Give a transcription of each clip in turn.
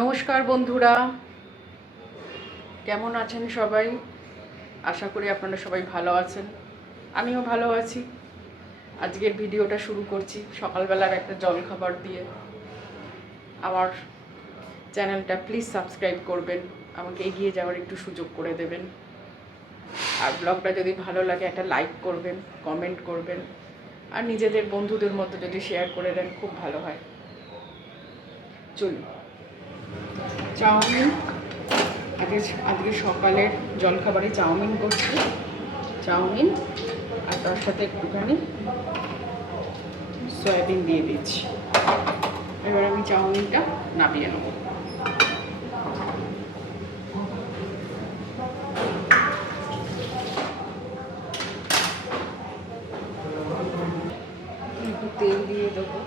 নমস্কার বন্ধুরা, কেমন আছেন সবাই? আশা করি আপনারা সবাই ভালো আছেন। আমিও ভালো আছি। আজকের ভিডিওটা শুরু করছি সকালবেলার একটা জলখাবার দিয়ে। আমার চ্যানেলটা প্লিজ সাবস্ক্রাইব করবেন, আমাকে এগিয়ে যাওয়ার একটু সুযোগ করে দেবেন। আর ব্লগটা যদি ভালো লাগে একটা লাইক করবেন, কমেন্ট করবেন, আর নিজেদের বন্ধুদের মধ্যে যদি শেয়ার করে দেন খুব ভালো হয়। চলুন, চাউমিন আজকে সকালের জলখাবারে চাউমিন করছি। চাউমিন আর তার সাথে একটুখানি সয়াবিন দিয়ে দিচ্ছি। এবার আমি চাউমিনটা নামিয়ে নেব। একটু তেল দিয়ে দেবো।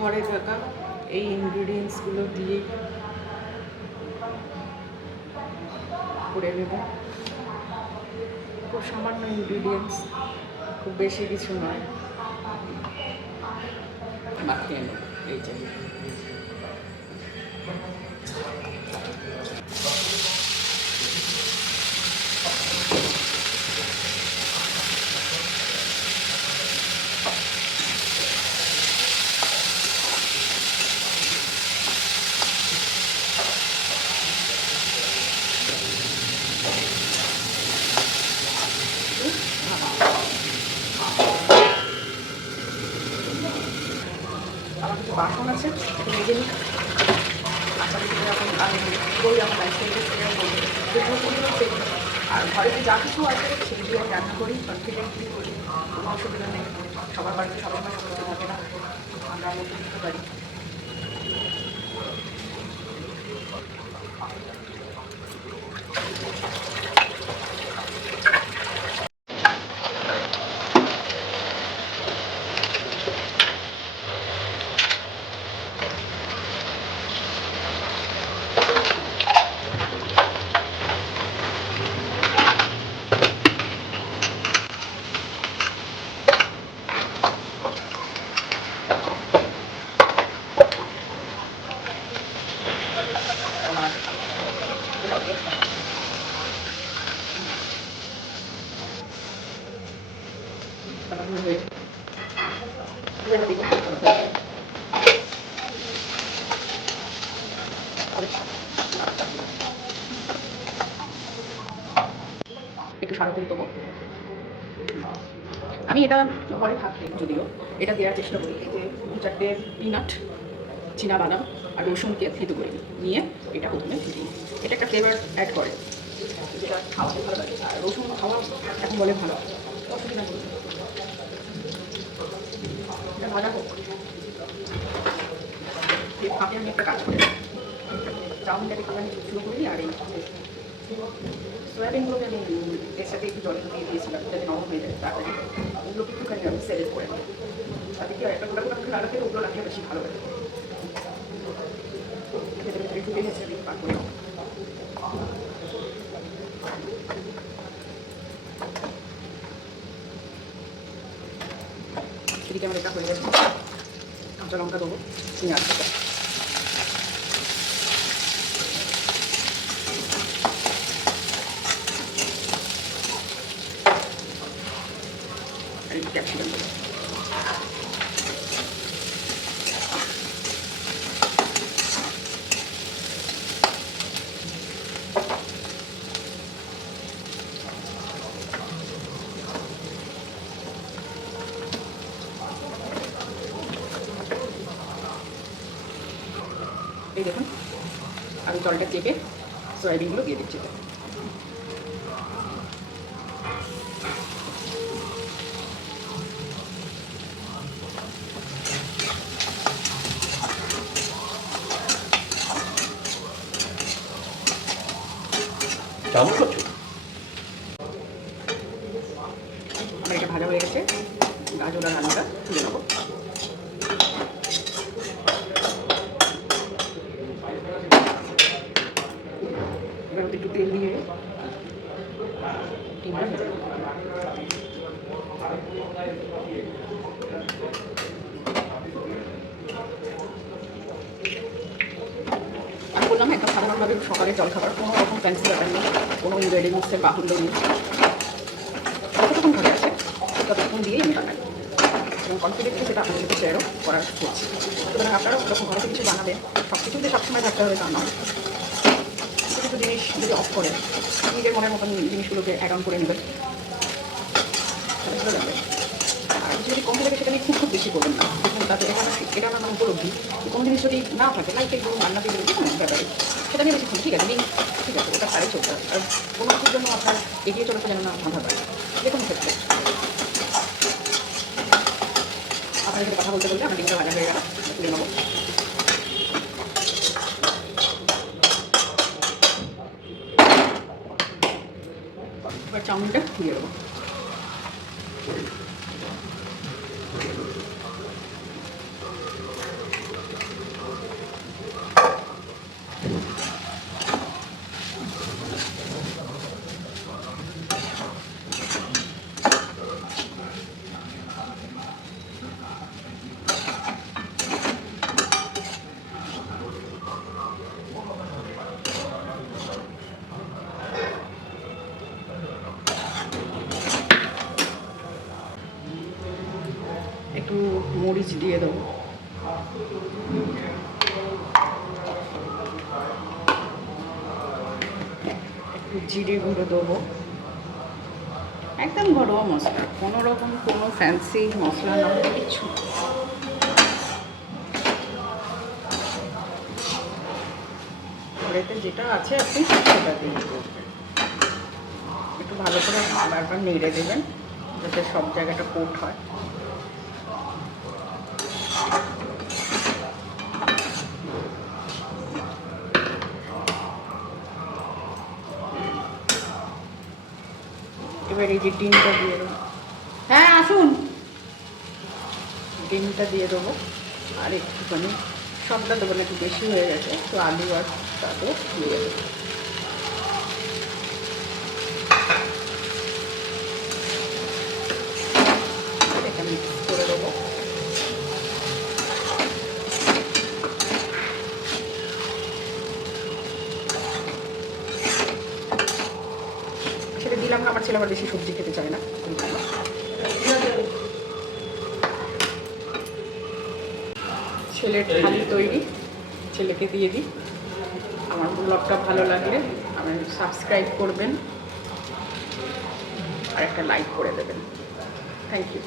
ঘরে থাকা এই ইনগ্রিডিয়েন্টসগুলো দিয়ে করে নেব। খুব সামান্য ইনগ্রিডিয়েন্টস, খুব বেশি কিছু নয়। মাখিয়ে নেব এই যে। আমার কিছু বাসন আছে, মেজে নিই। আশা করি এখন আমি বই আমার লাইফস্টাইলটা শেয়ার করবো, সেগুলো করি হচ্ছে। আর ঘরে যে যা কিছু আছে সেগুলি আমি রান্না করি, কনফিডেন্টলি করি, কোনো অসুবিধা নেই। সবার বাড়িতে সবার মাসে করতে থাকে না, আমরা নতুন দিতে পারি। একটু সারতে দেবো। আমি এটা ঘরে থাকতে যদিও এটা দেওয়ার চেষ্টা করি। এই যে 2-4টে পিনাট, বাদাম আর রসুনকে থেতো করে নিয়ে এটা প্রথমে দিই। এটা একটা ফ্লেভার অ্যাড করে, যেটা খাওয়াতে ভালো লাগে। আর রসুন খাওয়া এখন বলে ভালো, অসুবিধা নেই। এটা ভাজা হোক, ফাঁকে আমি একটা কাজ করে চাউমিনটাকে একটুখানি শুরু করি। আর এই সয়াবিনগুলোকে আমি এর সাথে একটু জলে দিয়ে দিয়েছিলাম যাতে নরম হয়ে যায় তাড়াতাড়ি। ওগুলোকে একটুখানি আমি সেলেক্ট করে নেব, তাতে কি একটা গোটা গোটা লাগাতে ওগুলো রাখলে বেশি ভালো লাগে। ভেতরে ভেতরে ঢুকে গেছে, আমি পাক করে নেব। সেদিকে আমার এটা হয়ে গেছে। কাঁচা লঙ্কা দেবো, পেঁয়াজ দেবো। আর একটু ক্যাপসিকাম দেবো। এই দেখুন, আমি জলটা চেপে সয়াবিনগুলো দিয়ে দিচ্ছি। কেমন করছো? আমার এটা ভাজা হয়ে গেছে, গাজর আর আলুটা তুলে নেবো। এবার একটু তেল দিয়ে ডিমটা ভেজে নেবো। সাধারণভাবে সকালের জলখাবার, কোনো রকম ফ্যান্সি ব্যাপার নেই, কোনো ইনগ্রেডিয়েন্টসের বাহুল্য নেই, যতটুকুন ঘরে আছে ততটুকুন দিয়েই আমি বানাই এবং কনফিডেন্টলি সেটা আপনাদের সাথে শেয়ারও করার করছি। সুতরাং আপনারাও যখন ঘরে কিছু বানাবেন, সব কিছুতে সবসময় থাকতে হবে তা নয়। কিছু কিছু জিনিস যদি অফ করে নিজের মনের মতন জিনিসগুলোকে অ্যাড অন করে নেবেন, ভালো লাগবে। আর যদি কম থাকে সেটা নিয়ে খুব বেশি করবেন না, দেখুন তাতে এটা আমার উপলব্ধি। কোনো জিনিস যদি না থাকে, লাইফে ধরুন রান্না দিয়ে যে কোনো ব্যাপারে সেটা নিয়ে বেশিক্ষণ ঠিক আছে, ঠিক আছে, ওটা সারে চলতে হবে। আর কোনো কিছুর জন্য আপনার এগিয়ে চলাটা যেন না বাধা পায়, যে কোনো ক্ষেত্রে। আপনার সাথে কথা বলতে বলতে আমার ডিমটা ভাজা হয়ে গেল, তুলে নেবো। এবার চাউমিনটা দিয়ে দেবো। একটু মরিচ দিয়ে দেবো, একটু জিরে গুঁড়ো দেবো, একদম ঘরোয়া মশলা, কোনো রকম কোনো ফ্যান্সি মশলা না, কিছু। ঘরেতে যেটা আছে আপনি সেটা দিয়ে করবেন। একটু ভালো করে বারবার নেড়ে দেবেন যাতে সব জায়গাটা কোট হয়। এবার এই যে ডিমটা দিয়ে দেবো, হ্যাঁ আসুন, ডিমটা দিয়ে দেবো। আর একটুখানি সবটা দেবো না, একটু বেশি হয়ে গেছে, তো আলু আর তাতে দিয়ে দেবো। এটা মিক্স করে দেবো। সেটা দিলাম না, আমার ছেলে আবার বেশি সবজি খেতে চায় না। ছেলের থালি তৈরি, ছেলেকে দিয়ে দিই। আমার ব্লগটা ভালো লাগলে আমি সাবস্ক্রাইব করবেন আর একটা লাইক করে দেবেন। Thank you.